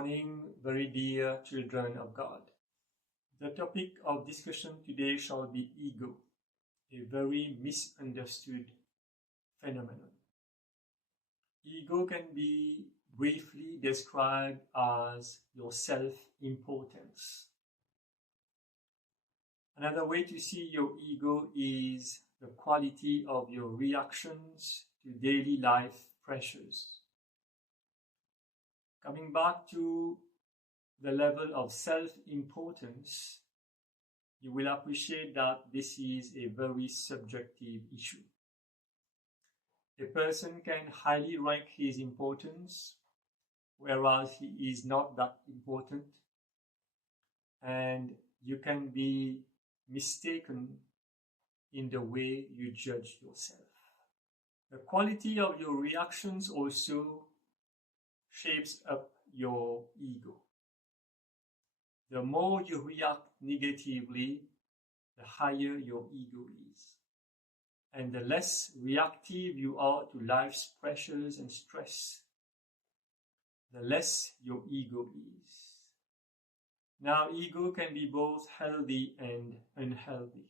morning, very dear children of God. The topic of discussion today shall be ego, a very misunderstood phenomenon. Ego can be briefly described as your self-importance. Another way to see your ego is the quality of your reactions to daily life pressures. Coming back to the level of self-importance, you will appreciate that this is a very subjective issue. A person can highly rank his importance, whereas he is not that important, and you can be mistaken in the way you judge yourself. The quality of your reactions also shapes up your ego. The more you react negatively, the higher your ego is. And the less reactive you are to life's pressures and stress, the less your ego is. Now, ego can be both healthy and unhealthy.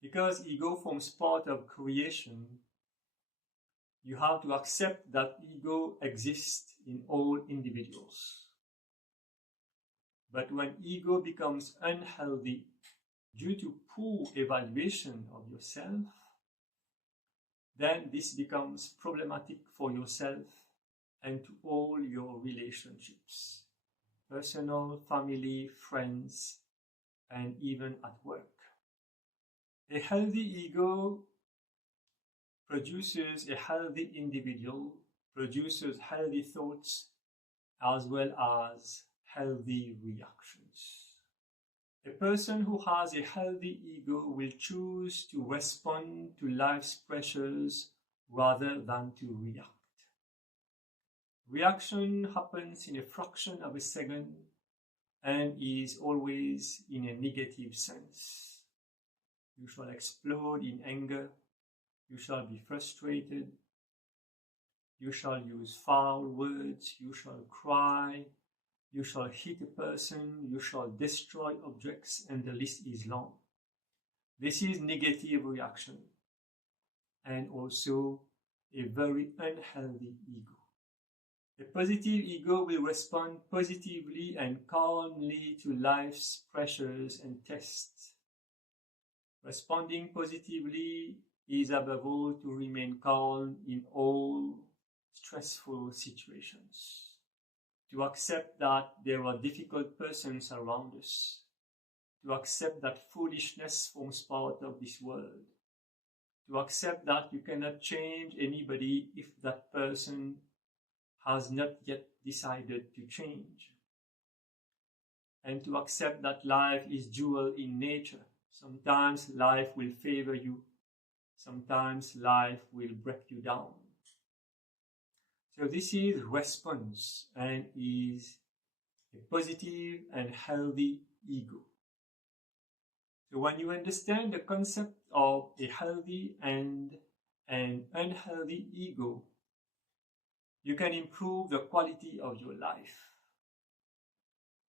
Because ego forms part of creation, you have to accept that ego exists in all individuals. But when ego becomes unhealthy due to poor evaluation of yourself, then this becomes problematic for yourself and to all your relationships, personal, family, friends, and even at work. A healthy ego produces a healthy individual, produces healthy thoughts, as well as healthy reactions. A person who has a healthy ego will choose to respond to life's pressures rather than to react. Reaction happens in a fraction of a second and is always in a negative sense. You shall explode in anger. You shall be frustrated. You shall use foul words. You shall cry. You shall hit a person. You shall destroy objects, and the list is long. This is negative reaction and also a very unhealthy ego. A positive ego will respond positively and calmly to life's pressures and tests. Responding positively is above all to remain calm in all stressful situations, to accept that there are difficult persons around us, to accept that foolishness forms part of this world, to accept that you cannot change anybody if that person has not yet decided to change, and to accept that life is dual in nature. Sometimes life will favor you, sometimes life will break you down. So this is response and is a positive and healthy ego. So when you understand the concept of a healthy and an unhealthy ego, you can improve the quality of your life.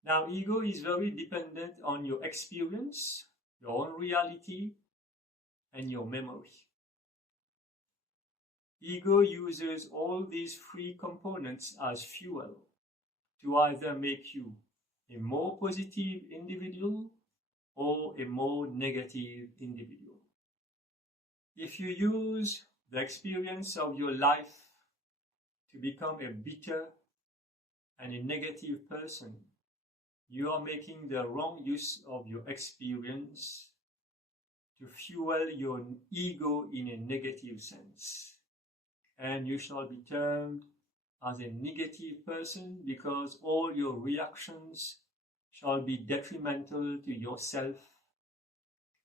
Now, ego is very dependent on your experience, your own reality, and your memory. Ego uses all these three components as fuel to either make you a more positive individual or a more negative individual. If you use the experience of your life to become a bitter and a negative person, you are making the wrong use of your experience to fuel your ego in a negative sense. And you shall be termed as a negative person because all your reactions shall be detrimental to yourself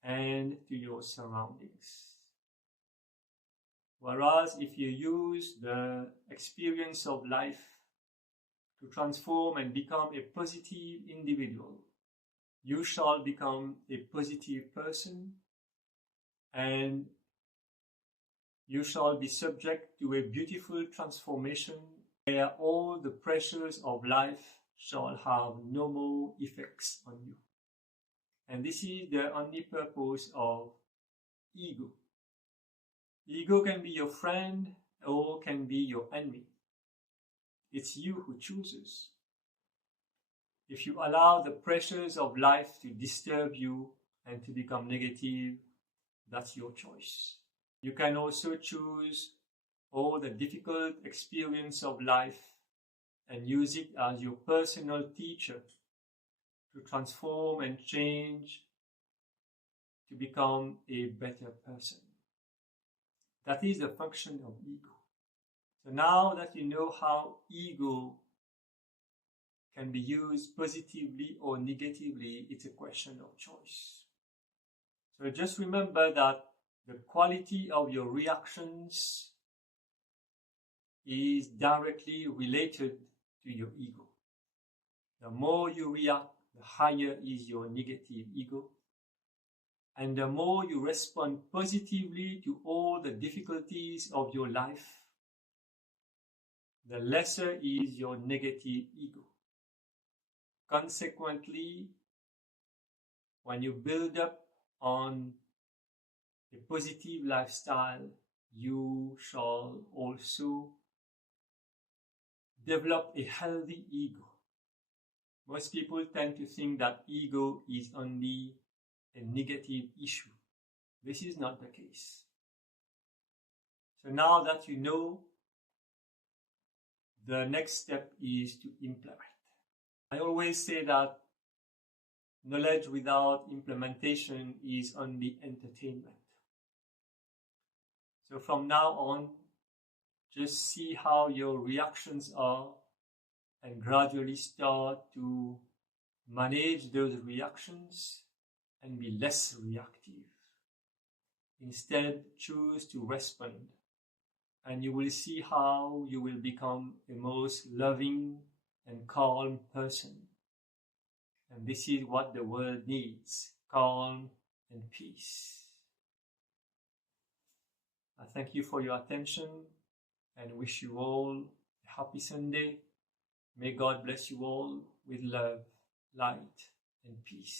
and to your surroundings. Whereas if you use the experience of life to transform and become a positive individual, you shall become a positive person and you shall be subject to a beautiful transformation where all the pressures of life shall have no more effects on you. And this is the only purpose of ego. Ego can be your friend or can be your enemy. It's you who chooses. If you allow the pressures of life to disturb you and to become negative, that's your choice. You can also choose all the difficult experience of life and use it as your personal teacher to transform and change to become a better person. That is the function of ego. So now that you know how ego can be used positively or negatively, it's a question of choice. So just remember that the quality of your reactions is directly related to your ego. The more you react, the higher is your negative ego. And the more you respond positively to all the difficulties of your life, the lesser is your negative ego. Consequently, when you build up on a positive lifestyle, you shall also develop a healthy ego. Most people tend to think that ego is only a negative issue. This is not the case. So now that you know, the next step is to implement. I always say that knowledge without implementation is only entertainment. So from now on, just see how your reactions are and gradually start to manage those reactions and be less reactive. Instead, choose to respond, and you will see how you will become a most loving and calm person. And this is what the world needs, calm and peace. I thank you for your attention and wish you all a happy Sunday. May God bless you all with love, light, and peace.